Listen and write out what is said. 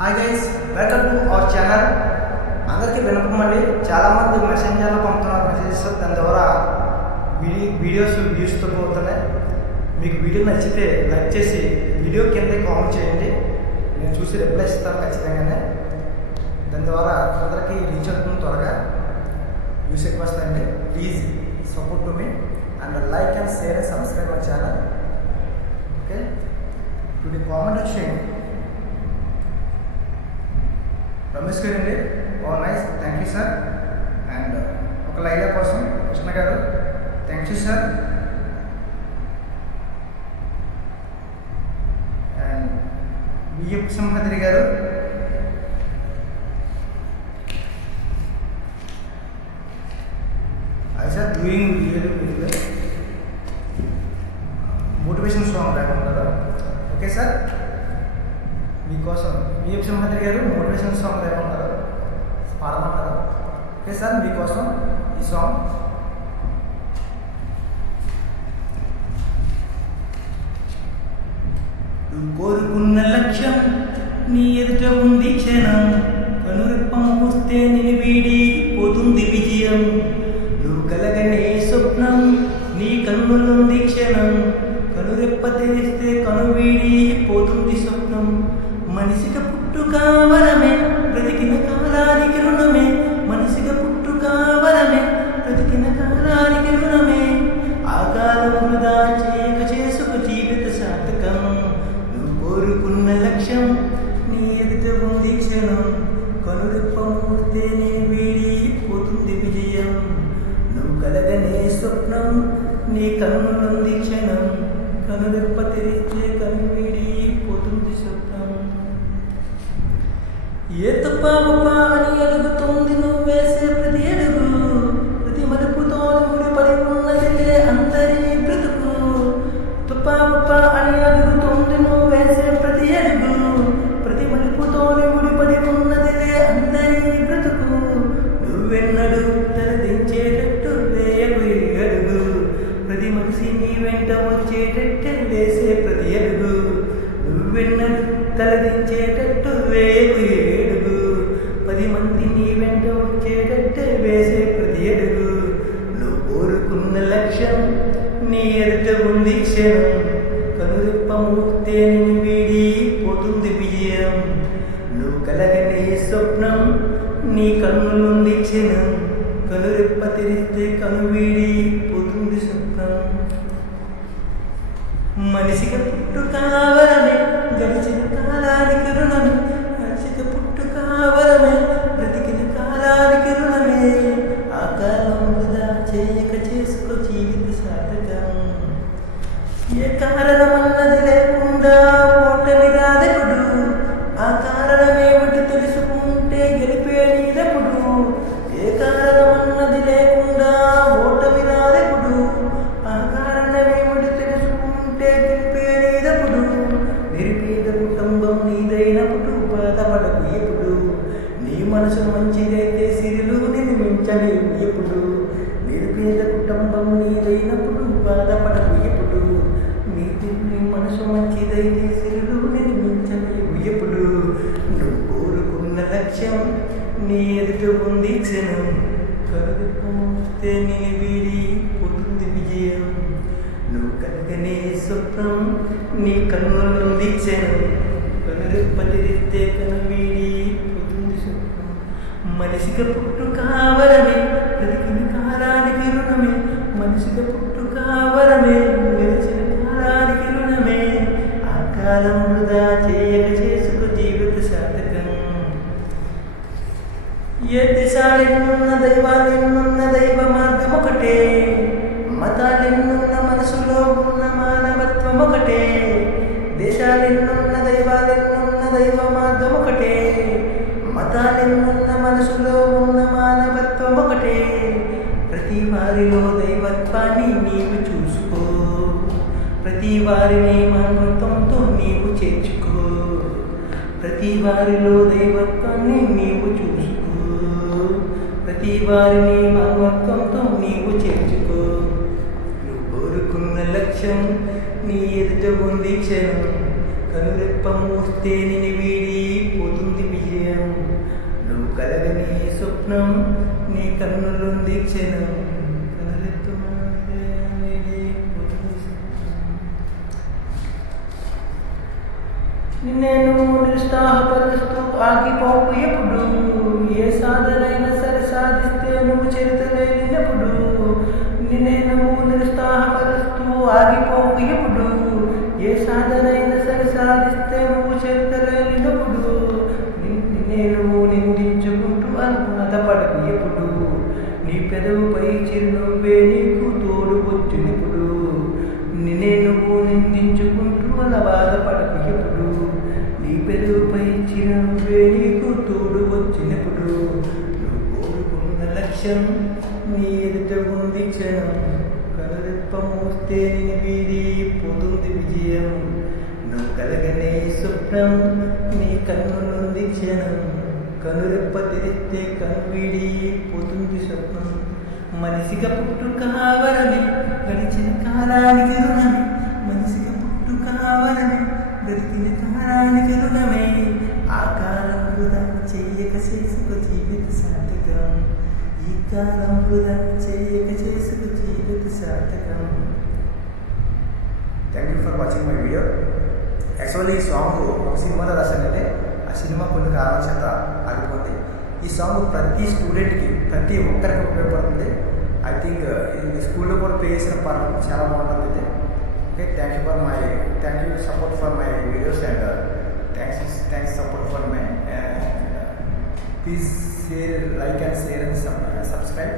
Hi guys, welcome to our channel. అందరికీ వినపం అండి. చాలామంది మెసెంజర్లో పంపుతున్నారు మెసేజెస్. దాని ద్వారా వ్యూస్తో పోతున్నాయి. మీకు వీడియో నచ్చితే లైక్ చేసి వీడియో కింద కామెంట్ చేయండి. నేను చూసి రిప్లై ఇస్తాను ఖచ్చితంగానే. దాని ద్వారా అందరికీ రీచ్ అవుతుంది త్వరగా. వ్యూస్ ఎక్కువ వస్తాయండి. Please support to me and like and share and subscribe my channel. Okay, ఇప్పుడు కామెంట్ వచ్చేయండి. రమేష్ గారు అండి, nice, thank you sir. And ఒక లైలా కోసం కృష్ణ గారు, thank you sir. And BF Simhadri గారు, I sir doing real motivation song రాయమన్నారు. ఓకే సార్, మీకోసం బిఎఫ్ సింహాద్రి గారు మోటివేషన్ సాంగ్ రాయమన్నారు, పాడమన్నారు. ఓకే సార్, మీకోసం ఈ సాంగ్. నువ్వు కోరుకున్న లక్ష్యం నీ ఎదుట ఉంది క్షణం, కనురెప్పం వస్తే నేను వీడి పోతుంది విజయం. నువ్వు కలగనే స్వప్నం నీ కన్నులుంది క్షణం, కనురెప్ప తెరిస్తే కనువీడి పోతుంది స్వప్నం. మనిషిగా పుట్టుక వరమే, బ్రతికిన కాలానికి రుణమే. మనిషిగా పుట్టుక వరమే, బ్రతికిన కాలానికి రుణమే. ఆ కాలం వృధా చేయక చేసుక జీవిత సార్థకం. నువ్వు కోరుకున్న లక్ష్యం నీ ఎదుట ఉంది క్షణం, కనురెప్ప మూస్తే నీ వీడి పోతుంది విజయం. నువ్వు కలగనే స్వప్నం నీ కన్నులుంది క్షణం, కనురెప్ప తెరిస్తే కనువీడి పోతుంది స్వప్నం. ఏ తప్ప అని అడుగుతుంది నువ్వు వేసే ప్రతి అడుగు, ప్రతి మలుపుతో ముడిపడి ఉన్నదిలే అందరి బ్రతుకు. తప్ప అని అడుగుతుంది నువ్వు వేసే ప్రతి అడుగు, ప్రతి మలుపుతో ముడిపడి ఉన్నదిలే అందరి బ్రతుకు. నువ్వెన్నడు తలదించేటట్టు వేయకు అడుగు, ప్రతి మనిషి నీ వెంట వచ్చేటట్టే వేసే ప్రతి అడుగు. నువ్వెన్నడు తలదించేటట్టు వేయకు ఏడుగు, 10 మంది నీ వెంట వచ్చేటట్టే వేసే ప్రతి అడుగు. నువ్వు కోరుకున్న లక్ష్యం నీ ఎదుట ఉంది క్షణం, కనురెప్ప మూస్తే నిన్ను వీడి పోతుంది విజయం. నువ్వు కలగనే స్వప్నం నీ కన్నులుంది క్షణం, కనురెప్ప తెరిస్తే కనువీడి పోతుంది స్వప్నం. మనిషిగా పుట్టుక వరమే, గడిచిన కాలానికి రుణమే. మనిషిగా పుట్టుక వరమే, బ్రతికిన కాలానికి రుణమే. ఆ కాలం వృధా చేయక చేసుకో జీవిత సార్థకం. ఏ కారణమన్నది లేకుండా ఓటమి రాదెప్పుడు, ఆ కారణమేమిటి తెలుసుకుంటే గెలిపే నీదెప్పుడు. ఏ కారణమన్నది లేకుండా ఓటమి రాదెప్పుడు, ఆ కారణమేమిటి తెలుసుకుంటే గెలిపే నీదెప్పుడు. నిరుపేద కుటుంబం నీదైనప్పుడు బాధపడకు ఎప్పుడు, నీ మనసు మంచిదైతే సిరులు నిర్మించలేవు ఎప్పుడు. నిరుపేద కుటుంబం నీదైనప్పుడు బాధపడకు ఎప్పుడు, నీ మనసు మంచిదైతే సిరులు నిర్మించలేవు ఎప్పుడు. నువ్వు కోరుకున్న లక్ష్యం నీ ఎదుట ఉంది క్షణం, కనురెప్ప మూస్తే నీ వీడి పోతుంది విజయం. నువ్వు కలగనే స్వప్నం నీ కన్నులుంది క్షణం, కనురెప్ప తెరిస్తే కనువీడి పోతుంది స్వప్నం. మనిషిగా పుట్టుక వరమే, బ్రతికిన కాలానికి రుణమే. మనిషిగా పుట్టుక వరమే, గెలిచిన కాలానికి రుణమే. ఆ కాలం వృధా చేయక చేసుకో జీవిత సార్థకం. ఏ దేశాలెన్నున్న దైవాలెన్నున్న దైవ మార్గం ఒకటే, మతాలెన్నున్న మనసులో ఉన్న మానవత్వం ఒకటే. దేశాలెన్నున్న దైవాలెన్నున్న దైవ మార్గం ఒకటే, మతాలెన్నున్న మనసులో ఉన్న మానవత్వం ఒకటే. ప్రతి వారిలో దైవత్వాన్ని నీవు చూసుకో, ప్రతి వారిని మానవత్వంతో నీవు చేర్చుకో. ప్రతి వారిలో దైవత్వాన్ని నీవు చూసుకో, ప్రతి వారిని మానవత్వంతో నీవు చేర్చుకో. నువ్వు కోరుకున్న లక్ష్యం నీ ఎదుట ఉంది క్షణం, కనురెప్ప మూస్తే నిన్ను వీడి పోతుంది పోతుంది విజయం. నువ్వు కలగని స్వప్నం నీ కన్నులుంది క్షణం. నేను నిరుత్సాహపరుస్తూ ఆగిపోకు ఎప్పుడు. ఏ సాధనైనా సరే సాధిస్తే నువ్వు చరిత్రలేనప్పుడు. నేను నిరుత్సాహపరుస్తూ ఆగిపోకు ఎప్పుడు. ఏ సాధనైనా సరే సాధిస్తే నువ్వు చరిత్రలేనప్పుడు. నేను నిందించుకుంటూ బాధపడకు ఎప్పుడు. నీ పెదవుపై చిరునవ్వే నీకు తోడు వచ్చినప్పుడు. నేను నిందించుకుంటూ అలా బాధపడకు ఎప్పుడు. నీ పెదవుపై చిరునవ్వే నీకు తోడు వచ్చినప్పుడు. నువ్వు కోరుకున్న లక్ష్యం నీ ఎదుట ఉంది క్షణం. కనురెప్ప మూస్తే నేను వీడి పోతుంది విజయం. నువ్వు కలగనే స్వప్నం నీ కన్నులుంది క్షణం. కనురెప్ప తెరిస్తే కనువీడి పోతుంది స్వప్నం. మనిషిగా పుట్టుక వరమే గడిచిన కాలానికి రుణమే. మనిషిగా పుట్టుక వరమే గడిచిన కాలానికి రుణమే. ఆ కాలం వృధా చేయక చేసుకు జీవిత సార్థకం. ఈ కాలం వృధా చేయక చేసుకు జీవిత సార్థకం. Thank you for watching my video. Actually ఈ సాంగ్ ఒక సినిమాలో రాశానంటే ఆ సినిమా కొన్ని కారణాల చేత ఆగిపోతుంది. ఈ సాంగ్ ప్రతి స్టూడెంట్కి ప్రతి ఒక్కరికి ఉపయోగపడుతుంది. ఐ థింక్ ఇది స్కూల్లో కూడా ప్లే చేసిన పాట చాలా బాగుంటుంది. Okay, thank you support for my videos and thanks support for my please share, like and share and subscribe.